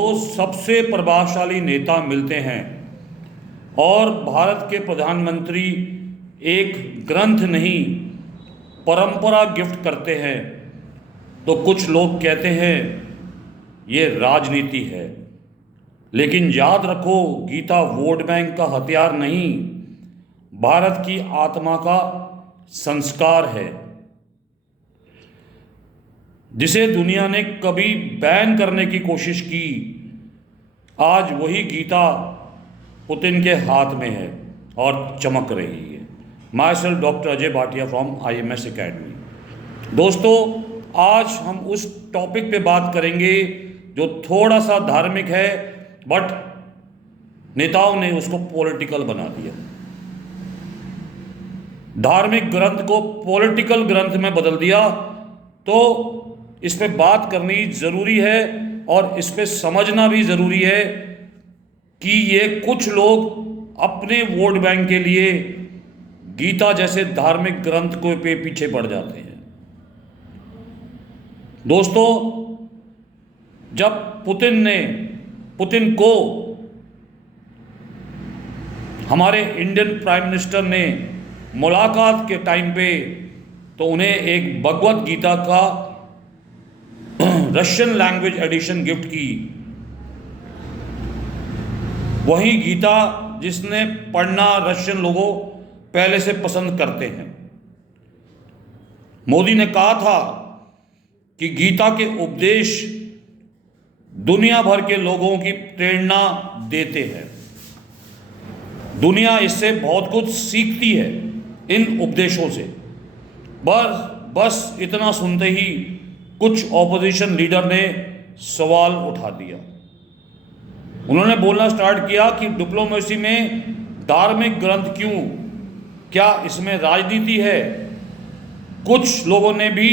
दो सबसे प्रभावशाली नेता मिलते हैं और भारत के प्रधानमंत्री एक ग्रंथ नहीं परंपरा गिफ्ट करते हैं तो कुछ लोग कहते हैं ये राजनीति है। लेकिन याद रखो, गीता वोट बैंक का हथियार नहीं, भारत की आत्मा का संस्कार है, जिसे दुनिया ने कभी बैन करने की कोशिश की। आज वही गीता पुतिन के हाथ में है और चमक रही है। My self doctor Ajay Bhatia from IMS academy. दोस्तों, आज हम उस टॉपिक पे बात करेंगे जो थोड़ा सा धार्मिक है, बट नेताओं ने उसको पॉलिटिकल बना दिया। धार्मिक ग्रंथ को पॉलिटिकल ग्रंथ में बदल दिया। तो इस पे बात करनी ज़रूरी है और इस पे समझना भी ज़रूरी है कि ये कुछ लोग अपने वोट बैंक के लिए गीता जैसे धार्मिक ग्रंथ को पे पीछे पड़ जाते हैं। दोस्तों, जब पुतिन को हमारे इंडियन प्राइम मिनिस्टर ने मुलाकात के टाइम पे तो उन्हें एक भगवत गीता का रशियन लैंग्वेज एडिशन गिफ्ट की। वही गीता जिसने पढ़ना रशियन लोगों पहले से पसंद करते हैं। मोदी ने कहा था कि गीता के उपदेश दुनिया भर के लोगों की प्रेरणा देते हैं। दुनिया इससे बहुत कुछ सीखती है, इन उपदेशों से। बस इतना सुनते ही कुछ ऑपोजिशन लीडर ने सवाल उठा दिया। उन्होंने बोलना स्टार्ट किया कि डिप्लोमेसी में धार्मिक ग्रंथ क्यों, क्या इसमें राजनीति है? कुछ लोगों ने भी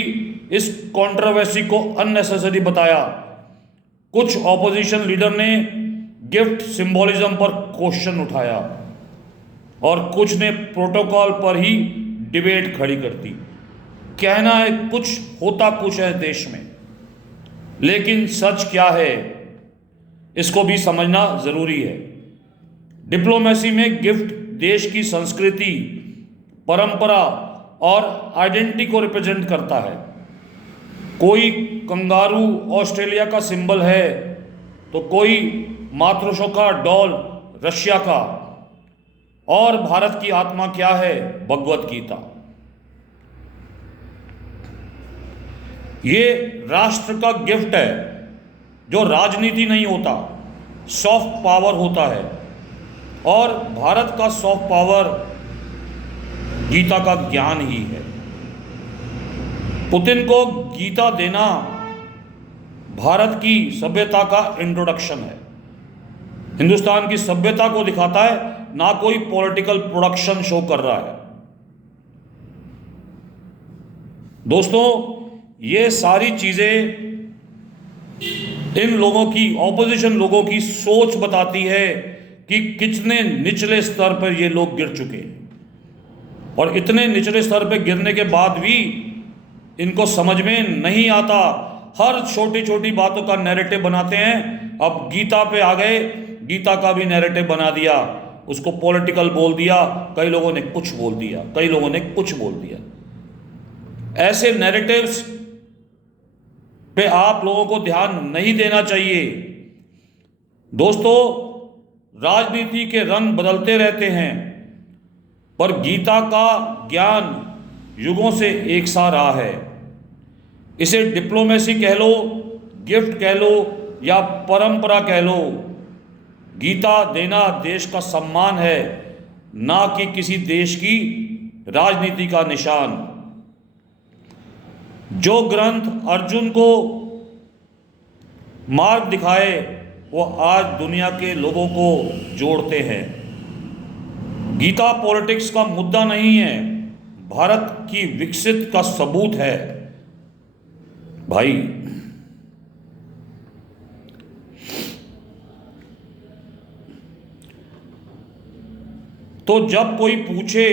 इस कंट्रोवर्सी को अननेसेसरी बताया। कुछ ऑपोजिशन लीडर ने गिफ्ट सिंबोलिज्म पर क्वेश्चन उठाया और कुछ ने प्रोटोकॉल पर ही डिबेट खड़ी कर दी। कहना है कुछ, होता कुछ है देश में, लेकिन सच क्या है इसको भी समझना जरूरी है। डिप्लोमेसी में गिफ्ट देश की संस्कृति, परंपरा और आइडेंटिटी को रिप्रेजेंट करता है। कोई कंगारू ऑस्ट्रेलिया का सिंबल है तो कोई मातृशोका डॉल रशिया का, और भारत की आत्मा क्या है? भगवत गीता। ये राष्ट्र का गिफ्ट है जो राजनीति नहीं होता, सॉफ्ट पावर होता है। और भारत का सॉफ्ट पावर गीता का ज्ञान ही है। पुतिन को गीता देना भारत की सभ्यता का इंट्रोडक्शन है, हिंदुस्तान की सभ्यता को दिखाता है, ना कोई पॉलिटिकल प्रोडक्शन शो कर रहा है। दोस्तों, ये सारी चीजें इन लोगों की, ऑपोजिशन लोगों की सोच बताती है कि कितने निचले स्तर पर ये लोग गिर चुके हैं। और इतने निचले स्तर पर गिरने के बाद भी इनको समझ में नहीं आता, हर छोटी छोटी बातों का नैरेटिव बनाते हैं। अब गीता पे आ गए, गीता का भी नैरेटिव बना दिया, उसको पॉलिटिकल बोल दिया। कई लोगों ने कुछ बोल दिया, कई लोगों ने कुछ बोल दिया। ऐसे नैरेटिव्स पे आप लोगों को ध्यान नहीं देना चाहिए। दोस्तों, राजनीति के रंग बदलते रहते हैं, पर गीता का ज्ञान युगों से एक सा रहा है। इसे डिप्लोमेसी कह लो, गिफ्ट कह लो या परंपरा कह लो, गीता देना देश का सम्मान है, ना कि किसी देश की राजनीति का निशान। जो ग्रंथ अर्जुन को मार्ग दिखाए वो आज दुनिया के लोगों को जोड़ते हैं। गीता पॉलिटिक्स का मुद्दा नहीं है, भारत की विकसित का सबूत है भाई। तो जब कोई पूछे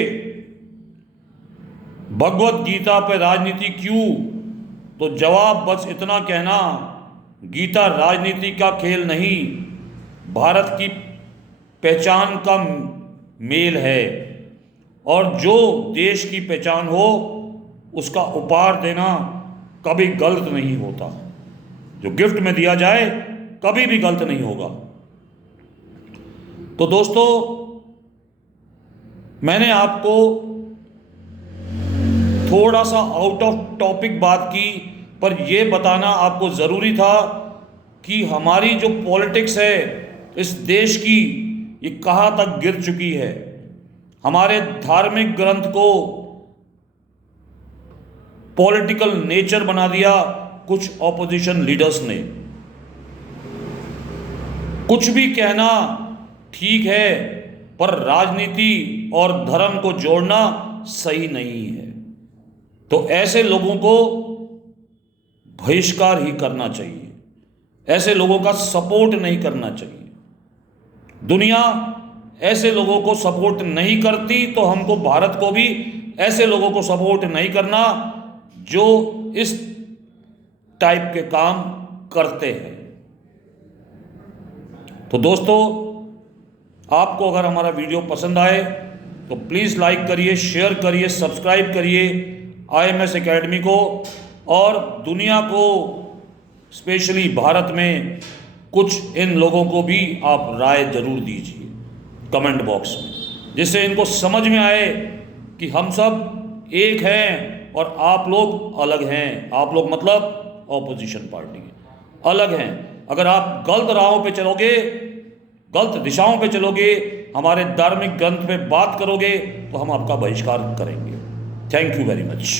भगवत गीता पे राजनीति क्यों, तो जवाब बस इतना कहना, गीता राजनीति का खेल नहीं, भारत की पहचान का मेल है। और जो देश की पहचान हो उसका उपहार देना कभी गलत नहीं होता। जो गिफ्ट में दिया जाए कभी भी गलत नहीं होगा। तो दोस्तों, मैंने आपको थोड़ा सा आउट ऑफ टॉपिक बात की, पर यह बताना आपको ज़रूरी था कि हमारी जो पॉलिटिक्स है इस देश की, ये कहाँ तक गिर चुकी है। हमारे धार्मिक ग्रंथ को पॉलिटिकल नेचर बना दिया कुछ ऑपोजिशन लीडर्स ने। कुछ भी कहना ठीक है, पर राजनीति और धर्म को जोड़ना सही नहीं है। तो ऐसे लोगों को बहिष्कार ही करना चाहिए, ऐसे लोगों का सपोर्ट नहीं करना चाहिए। दुनिया ऐसे लोगों को सपोर्ट नहीं करती, तो हमको भारत को भी ऐसे लोगों को सपोर्ट नहीं करना जो इस टाइप के काम करते हैं। तो दोस्तों, आपको अगर हमारा वीडियो पसंद आए तो प्लीज़ लाइक करिए, शेयर करिए, सब्सक्राइब करिए IMS एकेडमी को, और दुनिया को, स्पेशली भारत में कुछ इन लोगों को भी आप राय जरूर दीजिए कमेंट बॉक्स में, जिससे इनको समझ में आए कि हम सब एक हैं और आप लोग अलग हैं। आप लोग मतलब ऑपोजिशन पार्टी अलग हैं। अगर आप गलत राहों पे चलोगे, गलत दिशाओं पे चलोगे, हमारे धार्मिक ग्रंथ पे बात करोगे, तो हम आपका बहिष्कार करेंगे। Thank you very much.